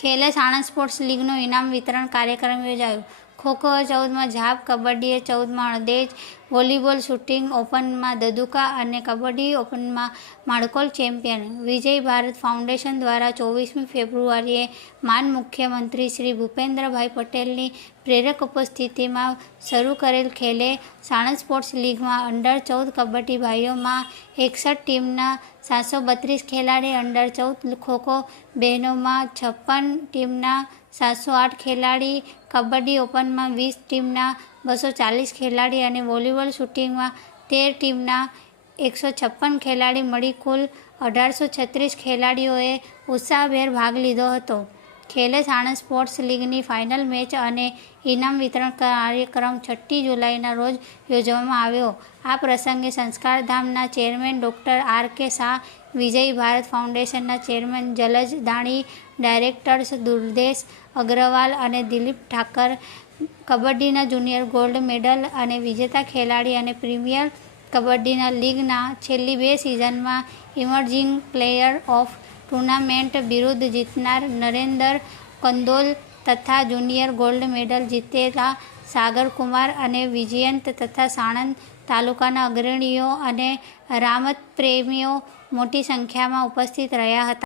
ખેલે Sanand sports લીગનો ઇનામ વિતરણ કાર્યક્રમ યોજાયો. Kho kho 14માં zap, kabaddi 14માં અડદેજ, volleyball shooting ઓપનમાં ધધુકા અને કબડ્ડી ઓપનમાં માણકોલ ચેમ્પિયન. વિજય ભારત ફાઉન્ડેશન દ્વારા 24મી ફેબ્રુઆરીએ માન મુખ્યમંત્રી શ્રી ભૂપેન્દ્રભાઈ પટેલની પ્રેરક ઉપસ્થિતિમાં શરૂ કરેલ ખેલે સાણંદ સ્પોર્ટ્સ લીગમાં અંડર-14 કબડ્ડી ભાઈઓમાં 61 ટીમના 732 ખેલાડી, અંડર-14 ખોખો બહેનોમાં 56 ટીમના 708 ખેલાડી, કબડ્ડી ઓપનમાં 20 ટીમના 240 ખેલાડી અને વોલીબોલ શૂટિંગમાં 13 ટીમના 156 ખેલાડી મળી કુલ 1836 ખેલાડીઓએ ઉત્સાહભેર ભાગ લીધો હતો. ખેલે સાણંદ સ્પોર્ટ્સ લીગની ફાઇનલ મેચ અને ઇનામ વિતરણ કાર્યક્રમ 6 જુલાઈના રોજ યોજવામાં આવ્યો. આ પ્રસંગે સંસ્કારધામના chairman doctor R K. Shah, Vijay Bharat ફાઉન્ડેશનના ચેરમેન જલજ દાણી, ડાયરેક્ટર્સ દુર્દેશ અગ્રવાલ અને દિલીપ ઠાકર, કબડ્ડીના જુનિયર ગોલ્ડ મેડલ અને વિજેતા ખેલાડી અને પ્રીમિયર કબડ્ડીના લીગના છેલ્લી 2 સિઝનમાં ઇમર્જિંગ પ્લેયર ઓફ ટૂર્નામેન્ટ બિરુદ જીતનાર નરેન્દર કંદોલ તથા જુનિયર ગોલ્ડ મેડલ જીતેલા સાગર કુમાર અને વિજયંત તથા સાણંદ તાલુકાના અગ્રણીઓ અને રમત પ્રેમીઓ મોટી સંખ્યામાં ઉપસ્થિત રહ્યા હતા.